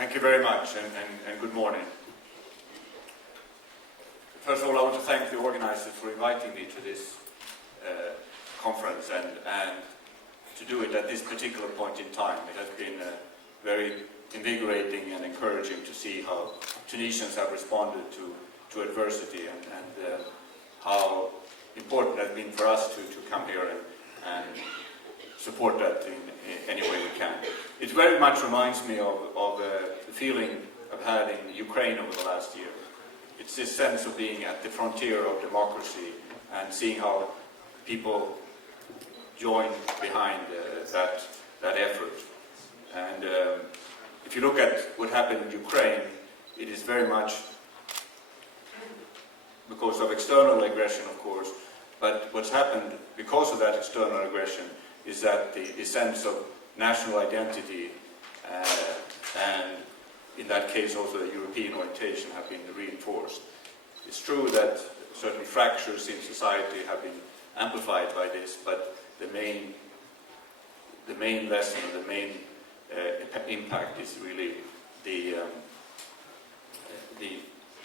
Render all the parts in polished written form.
Thank you very much, and good morning. First of all, I want to thank the organizers for inviting me to this conference and to do it at this particular point in time. It has been very invigorating and encouraging to see how Tunisians have responded to adversity and how important it has been for us to come here and support that in any way we can. It very much reminds me of the feeling I've had in Ukraine over the last year. It's this sense of being at the frontier of democracy and seeing how people join behind that effort. And if you look at what happened in Ukraine, it is very much because of external aggression, of course, but what's happened because of that external aggression is that the sense of national identity and in that case also the European orientation have been reinforced. It's true that certain fractures in society have been amplified by this, but the main lesson, the main impact is really the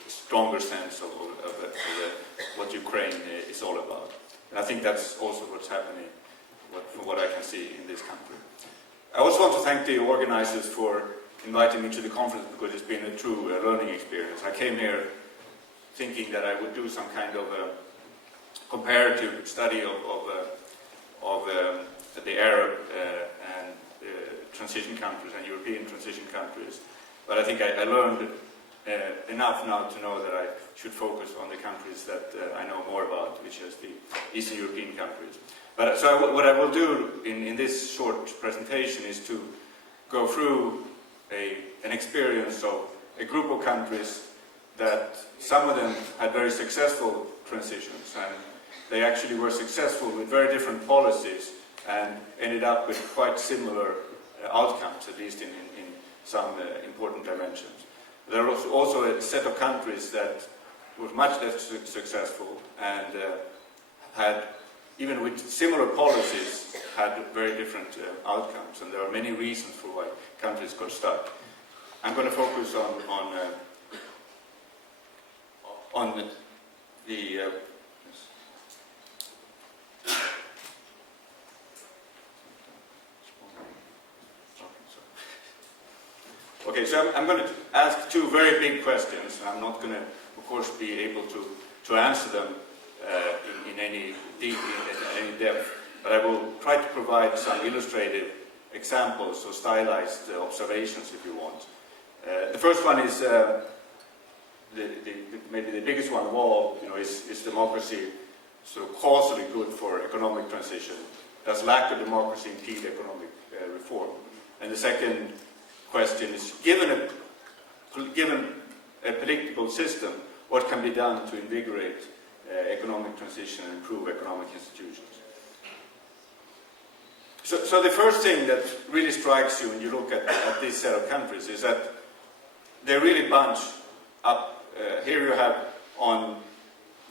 stronger sense of what Ukraine is all about. And I think that's also what's happening, from what I can see in this country. I also want to thank the organizers for inviting me to the conference because it's been a true learning experience. I came here thinking that I would do some kind of a comparative study of the Arab and transition countries and European transition countries. But I think I learned enough now to know that I should focus on the countries that I know more about, which is the Eastern European countries. But so what I will do in this short presentation is to go through an experience of a group of countries that some of them had very successful transitions, and they actually were successful with very different policies and ended up with quite similar outcomes, at least in some important dimensions. There was also a set of countries that were much less successful and had, even with similar policies, had very different outcomes, and there are many reasons for why countries got stuck. I'm going to focus on the okay, so I'm going to ask two very big questions. I'm not going to, of course, be able to answer them in any depth, but I will try to provide some illustrative examples or stylized observations, if you want. The first one is maybe the biggest one of all. Is democracy sort of causally good for economic transition? Does lack of democracy impede economic reform? And the second question is, given a political system, what can be done to invigorate economic transition and improve economic institutions? So the first thing that really strikes you when you look at this set of countries is that they really bunch up. Here you have on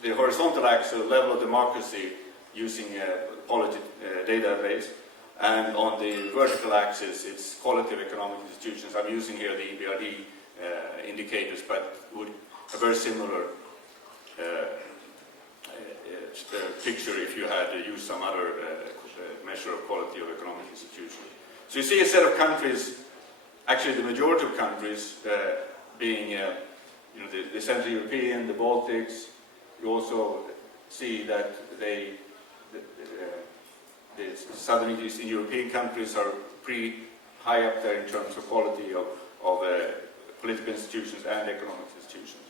the horizontal axis the level of democracy using a polity database, and on the vertical axis it's quality of economic institutions. I'm using here the EBRD indicators, but would a very similar picture if you had used some other measure of quality of economic institutions. So you see a set of countries, actually the majority of countries being the Central European, the Baltics. You also see that the Southern and Eastern European countries are pretty high up there in terms of quality of political institutions and economic institutions.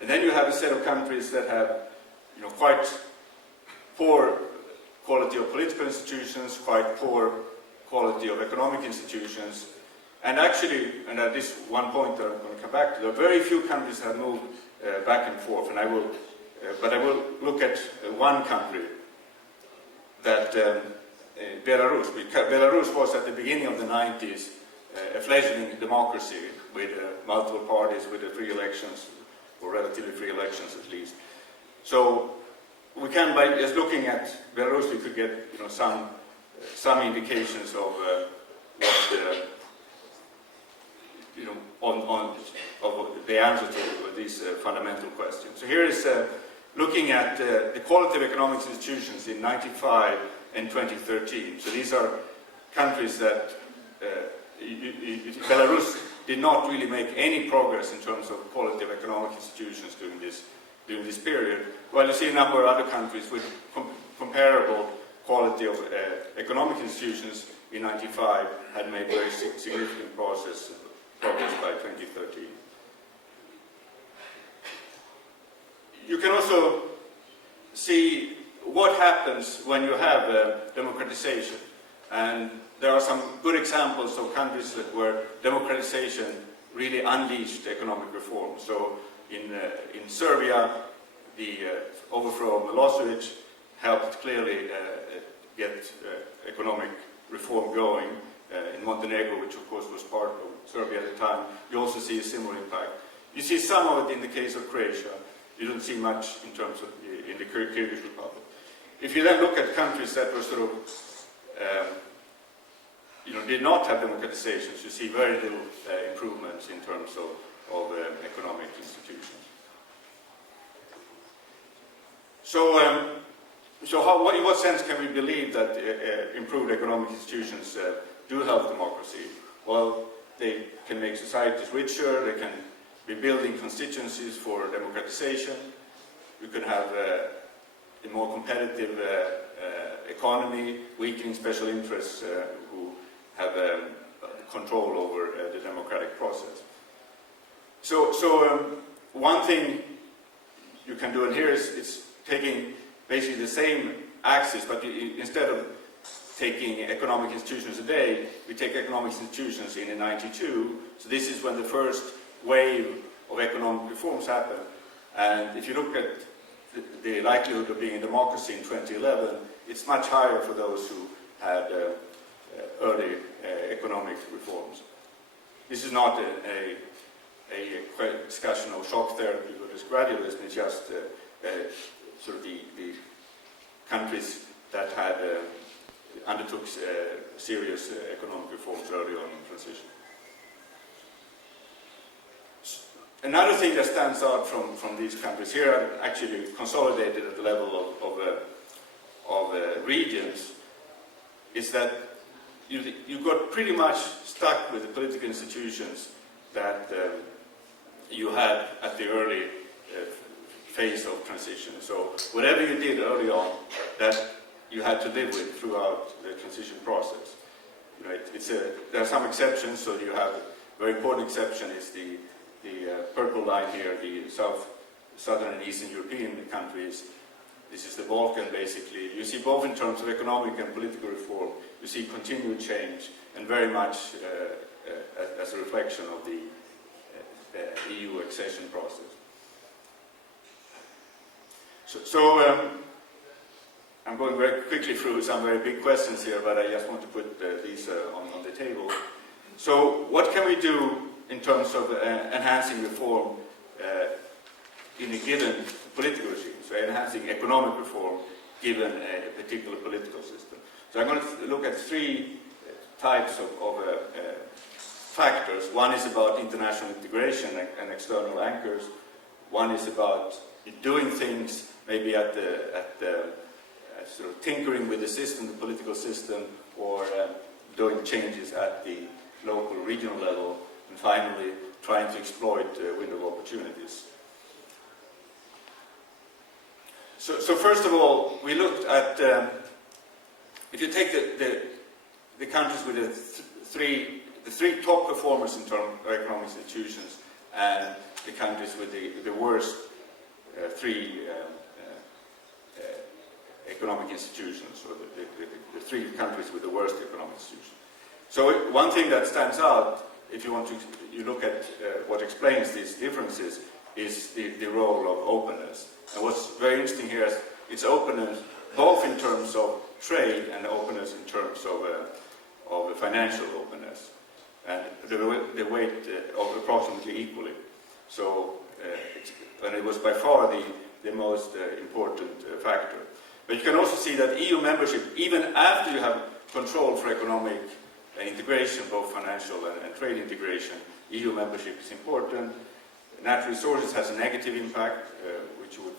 And then you have a set of countries that have quite poor quality of political institutions, quite poor quality of economic institutions. And actually, and at this one point that I'm going to come back to, there are very few countries that have moved back and forth. And but I will look at one country, that Belarus. Belarus was at the beginning of the 90s a fledgling democracy with multiple parties, with free elections, or relatively free elections at least. So we can, by just looking at Belarus, we could get some indications of what on the answer to these fundamental questions. So here is looking at the quality of economic institutions in 1995 and 2013. So these are countries that Belarus did not really make any progress in terms of quality of economic institutions during this period, while you see a number of other countries with comparable quality of economic institutions in 1995 had made very significant progress by 2013. You can also see what happens when you have democratization, and there are some good examples of countries where democratization really unleashed economic reform. So in Serbia, the overthrow of Milosevic helped clearly get economic reform going. In Montenegro, which of course was part of Serbia at the time, you also see a similar impact. You see some of it in the case of Croatia. You don't see much in terms of in the Kyrgyz Republic. If you then look at countries that were sort of did not have democratizations, you see very little improvements in terms of economic institutions. So, in what sense can we believe that improved economic institutions do help democracy? Well, they can make societies richer, they can be building constituencies for democratization, you can have a more competitive economy, weakening special interests who have control over the democratic process. So one thing you can do in here is taking basically the same axis, but instead of taking economic institutions today, we take economic institutions in 92. So this is when the first wave of economic reforms happened. And if you look at the likelihood of being a democracy in 2011, it's much higher for those who had early economic reforms. This is not a discussion of shock therapy or this gradualism, it's just sort of the countries that had undertook serious economic reforms early on in transition. Another thing that stands out from these countries here, are actually consolidated at the level of regions, is that you got pretty much stuck with the political institutions that you had at the early phase of transition. So whatever you did early on, that you had to live with throughout the transition process. There are some exceptions, so you have a very important exception is the purple line here, the southern and eastern European countries. This is the Balkan, basically. You see both in terms of economic and political reform, you see continued change, and very much as a reflection of the EU accession process. So I'm going very quickly through some very big questions here, but I just want to put these on the table. So what can we do in terms of enhancing reform in a given political regime? So enhancing economic reform given a particular political system. So I'm going to look at three types of factors. One is about international integration and external anchors. One is about doing things maybe at sort of tinkering with the system, the political system, or doing changes at the local, regional level, and finally trying to exploit window of opportunities. So first of all, we looked at, if you take the countries with the three top performers in terms of economic institutions, and the countries with the worst three economic institutions, or the three countries with the worst economic institutions. So one thing that stands out, if you want to look at what explains these differences, is the role of openness. And what's very interesting here is it's openness both in terms of trade and openness in terms of financial openness, and the weight of approximately equally. So and it was by far the most important factor. But you can also see that EU membership, even after you have control for economic integration, both financial and trade integration. EU membership is important. Natural resources has a negative impact, which you would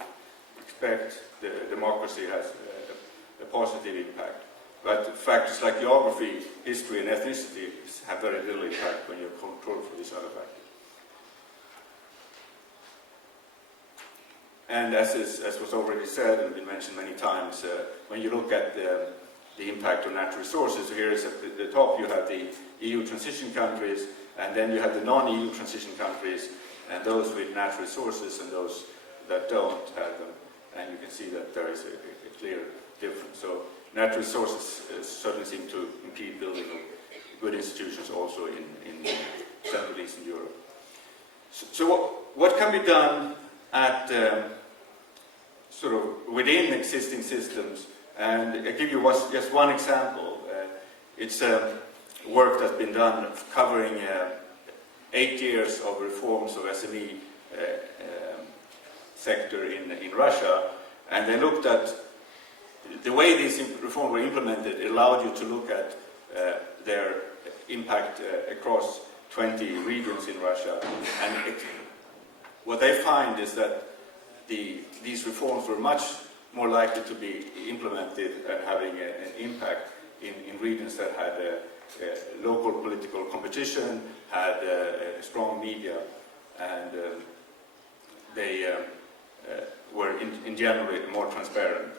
expect. The democracy has a positive impact. But factors like geography, history, and ethnicity have very little impact when you're controlled for these other factors. And as was already said and been mentioned many times, when you look at the impact on natural resources, here is at the top you have the EU transition countries, and then you have the non-EU transition countries, and those with natural resources and those that don't have them. And you can see that there is a clear difference. So natural resources certainly seem to impede building of good institutions also in Central Eastern Europe. So what can be done at sort of within existing systems? And I'll give you just one example. It's work that's been done covering 8 years of reforms of SME sector in Russia, and they looked at the way these reforms were implemented. It allowed you to look at their impact across 20 regions in Russia, and what they find is that these reforms were much more likely to be implemented and having an impact in regions that had local political competition, had strong media, and they were in general more transparent.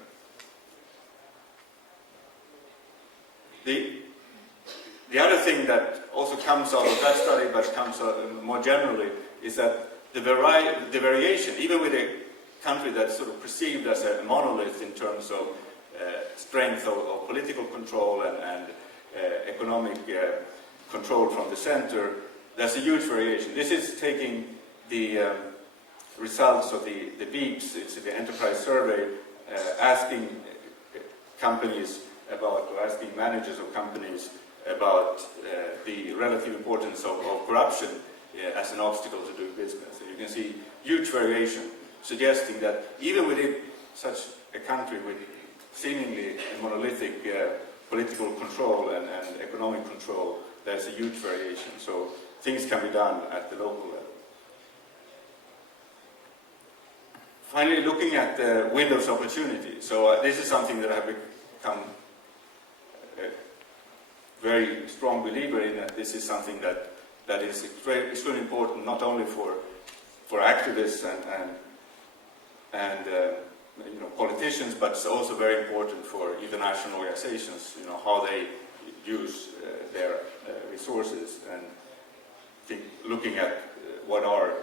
The other thing that also comes out of that study, but comes out more generally, is that the variation, even with a country that's sort of perceived as a monolith in terms of strength of political control and economic control from the center, there's a huge variation. This is taking the results of the BEEPS, it's the enterprise survey, asking companies about, or asking managers of companies about the relative importance of corruption as an obstacle to doing business. And you can see huge variation, suggesting that even within such a country with seemingly a monolithic political control and economic control, there's a huge variation. So things can be done at the local level. Finally, looking at the windows of opportunity. So this is something that I've become a very strong believer in, that this is something that is extremely important, not only for activists and politicians, but it's also very important for international organizations, how they use their resources, and I think looking at what are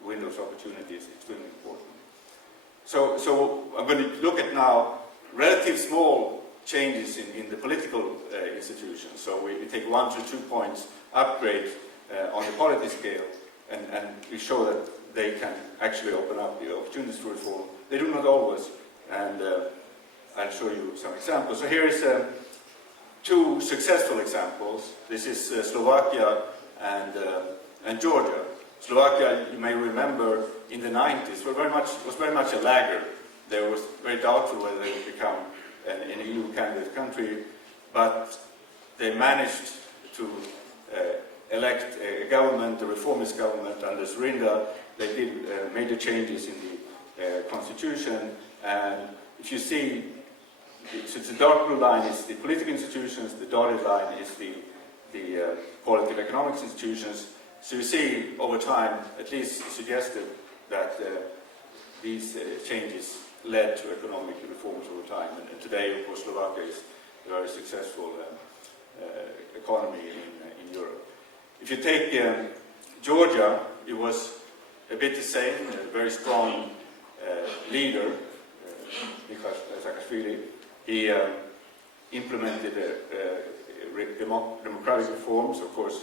windows of opportunity is extremely important. So I'm going to look at now relative small changes in the political institutions. So we take 1 to 2 points upgrade on the quality scale, and we show that they can actually open up the opportunities for reform. They do not always, and I'll show you some examples. So here is 2 successful examples. This is Slovakia and Georgia. Slovakia, you may remember, in the 90s was very much a laggard. They was very doubtful whether they would become an EU candidate country, but they managed to elect a government, a reformist government under Zurinda. They did major changes in the constitution, and if you see, so the dark blue line is the political institutions, the dotted line is the quality of economic institutions. So you see, over time, at least suggested that these changes led to economic reforms over time. And today, of course, Slovakia is a very successful economy in Europe. If you take Georgia, it was a bit the same, a very strong leader, because Saakashvili, he implemented democratic reforms. Of course,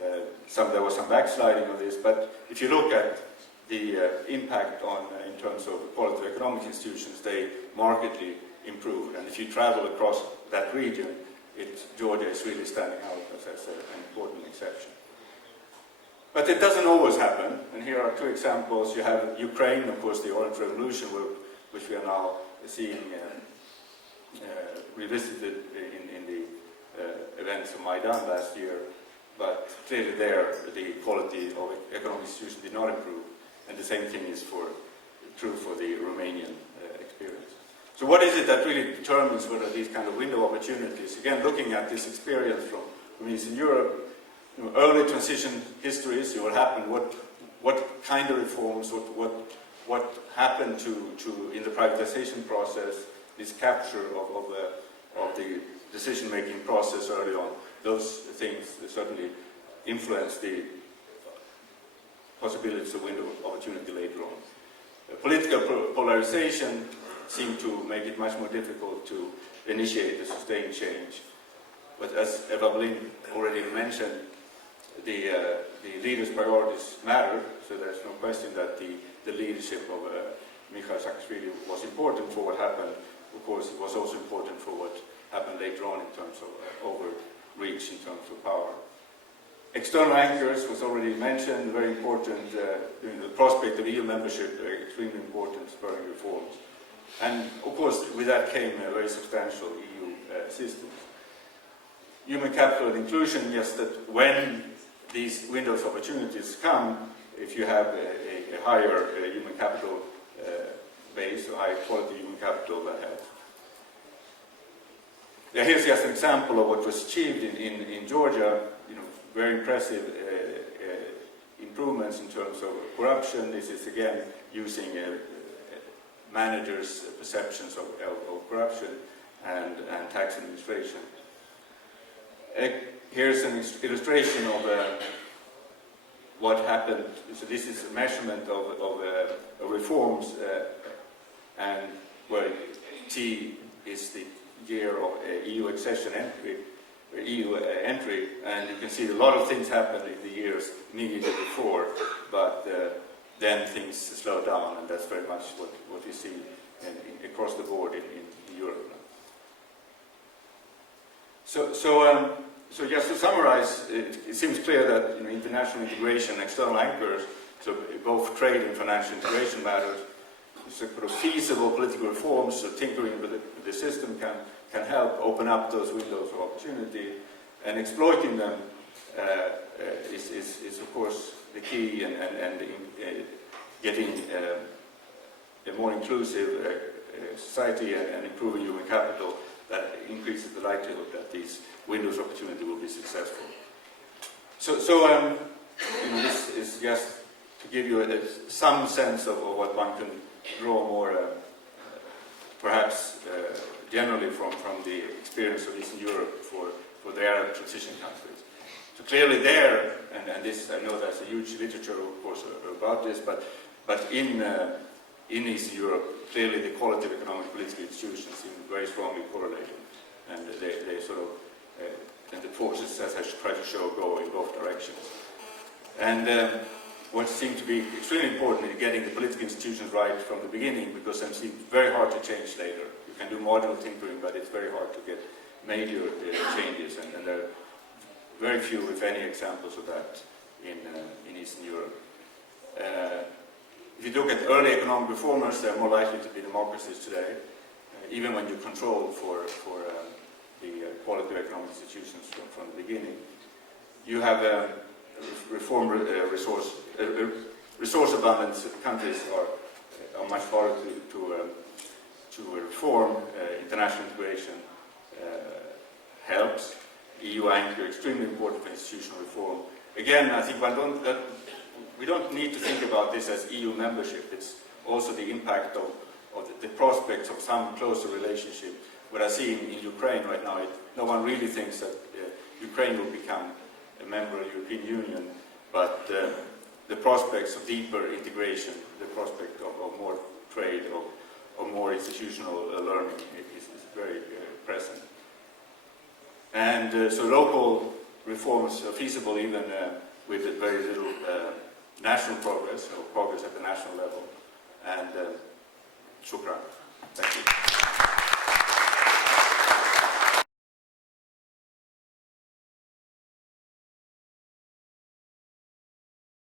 there was some backsliding of this, but if you look at the impact in terms of quality of economic institutions, they markedly improved. And if you travel across that region, Georgia is really standing out as an important exception. But it doesn't always happen, and here are 2 examples. You have Ukraine, of course, the Orange Revolution, which we are now seeing revisited in a events of Maidan last year, but clearly there the quality of economic institutions did not improve, and the same thing is true for the Romanian experience. So what is it that really determines whether these kind of window opportunities, again looking at this experience from Eastern Europe, early transition histories, what happened, what kind of reforms, what happened to in the privatization process, this capture of the decision-making process early on, those things certainly influence the possibilities of window of opportunity later on. Political polarization seemed to make it much more difficult to initiate a sustained change. But as Eva Blin already mentioned, the leaders' priorities matter, so there's no question that the leadership of Mikhail Saakashvili was important for what happened. Of course, it was also important for what happened later on in terms of overreach, in terms of power. External anchors was already mentioned, very important. The prospect of EU membership, extremely important, spurring reforms. And of course, with that came a very substantial EU systems. Human capital and inclusion, yes, that when these windows of opportunities come, if you have a higher human capital base, or high quality human capital, that helps. Yeah, here's just an example of what was achieved in Georgia. Very impressive improvements in terms of corruption. This is again using managers' perceptions of corruption and tax administration. Here's an illustration of what happened. So this is a measurement of reforms, and where T is the year of EU accession entry, or EU entry, and you can see a lot of things happened in the years immediately before, but then things slow down, and that's very much what we see across the board in Europe. So just to summarize, it seems clear that international integration, external anchors, so both trade and financial integration matters, so sort of feasible political reforms, so tinkering with the system can help open up those windows of opportunity, and exploiting them is of course the key, and getting a more inclusive society and improving human capital, that increases the likelihood that these windows of opportunity will be successful. So this is just to give you some sense of what one can draw more, perhaps generally from the experience of Eastern Europe for the Arab transition countries. So clearly there, and this, I know there's a huge literature, of course, about this, but in Eastern Europe, clearly the quality of economic political institutions seem very strongly correlated, and they sort of, and the forces, as I try to show, go in both directions. And what seemed to be extremely important is getting the political institutions right from the beginning, because they seem very hard to change later. You can do marginal tinkering, but it's very hard to get major changes, and there are very few, if any, examples of that in Eastern Europe. If you look at early economic reformers, they're more likely to be democracies today, even when you control for the quality of economic institutions from the beginning. You have reform resource abundant countries are much harder to reform. International integration helps. EU anchor, extremely important for institutional reform. Again, I think we don't need to think about this as EU membership. It's also the impact of the prospects of some closer relationship. What I see in Ukraine right now, no one really thinks that Ukraine will become a member of the European Union, but the prospects of deeper integration, the prospect of more trade, of more institutional learning is very present. And so local reforms are feasible even with very little national progress, or progress at the national level. And shukran. Thank you.